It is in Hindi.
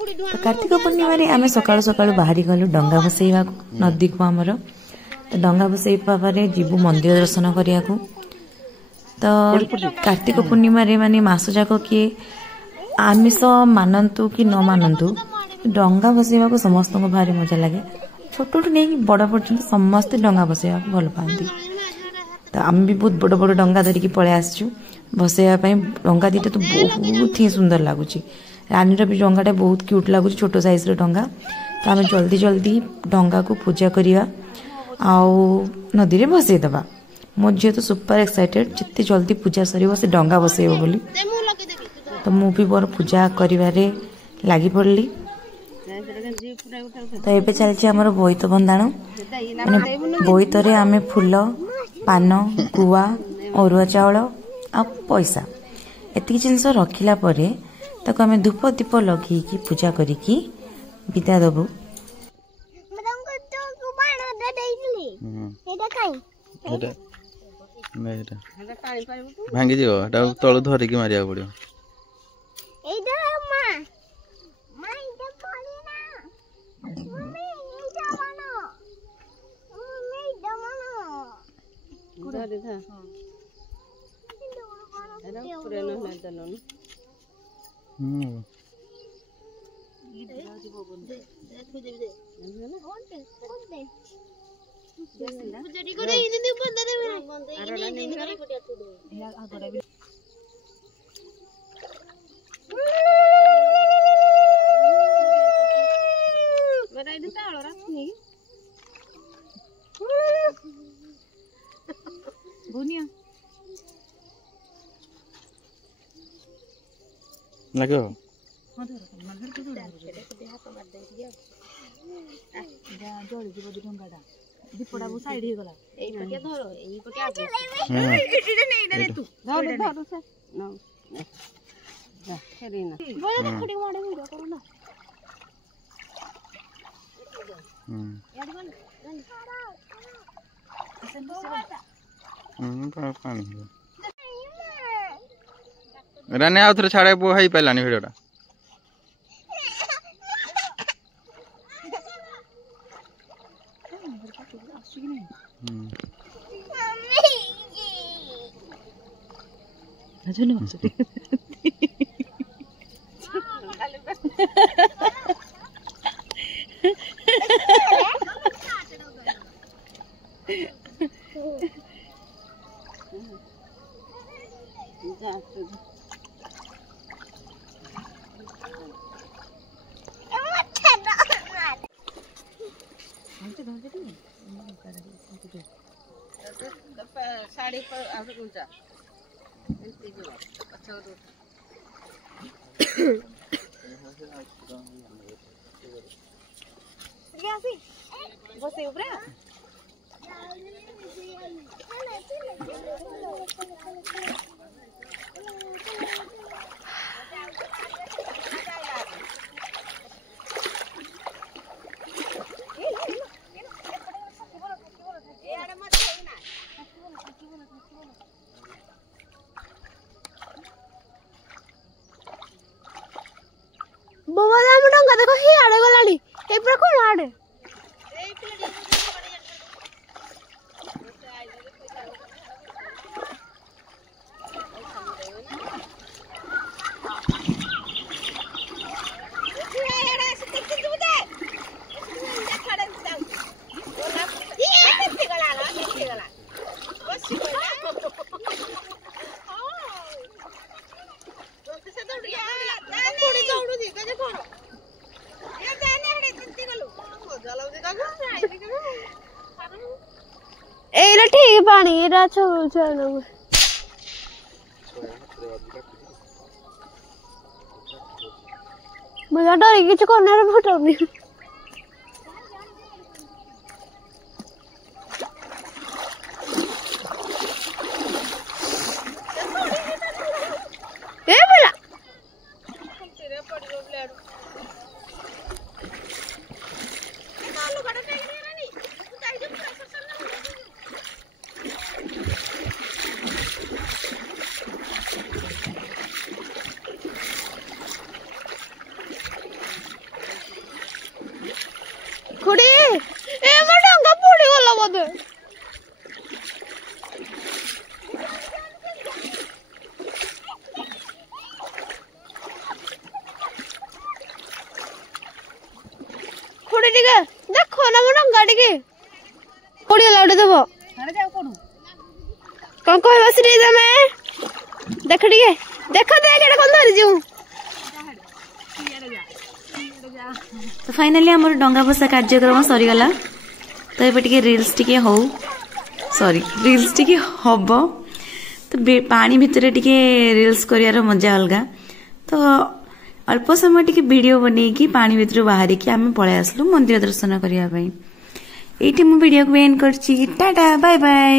तो कार्तिक पूर्णिमा रे आमे सकाळु सकाळु बाहरी गलु डंगा बसैवा नदी को हमर तो डंगा बसैवा पारे जीवु मंदिर दर्शन करिया को तो कार्तिक पूर्णिमा रे माने मास जाको किए आमिष मानतु कि न मानतु डंगा बसैवा को समस्त को भारी मजा लगे छोटो नहीं बड़ पर्यंत समस्त डंगा बसैवा भल पाती तो आम भी बहुत बड़ बड़ डंगा धरिकी पळे आसछु बसैवा पई डंगा दीटा तो बहुत ही सुंदर लगुच रानी भी डंगाटा बहुत क्यूट लगुच छोट साइज डंगा तो आम जल्दी जल्दी डंगा को पूजा करिया आउ नदी रे बसई दबा मो झील तो सुपर एक्साइटेड जिते जल्दी पूजा सर से डंगा बसैब बोली तो मु भी मोर पूजा करिवारे लागी पड़ली तो ये चलती आमर बोईत बंधाण माने बोईत रे आमे फूल पान गुआ अरुआ चाउल आ पैसा एति जिनस रखिला परे ताको आमे धूप दीप लगी पूजा करिकी विदा दबु भांगी जीव तलु धरिकी मारिया पड़ो लगे रानी आउ थे छाड़े हो पारानी भिडटा साड़ी पर आउट गुंजा एंती जो अच्छा दो यासी बसे ऊपर बोला हम डंगा देखो ही आड़े गलानी ए पर कोन आड़े ठीक पानी चलो मुझे डर किसी कोने फुटनी बुढ़ी टिके देखो ना मो डंगा टिके पड़ी गला उठे देबो सारे जाओ पड़ू कौन कहबा श्री तमे देख टिके देख दे केडा कोन धरि जू तो फाइनाली आमर डंगा भसा कार्यक्रम सरीगला तो ये टिके रील्स टिके हो सॉरी रील्स टिके हब तो पानी भितर टिके रील्स करियार मजा अलगा तो अल्प समय टिके वीडियो बनेकी पानी भितर बाहर की आम पळै आसलु मंदिर दर्शन करिया पई एठी मु वीडियो को एंड करछि टाटा बाय बाय।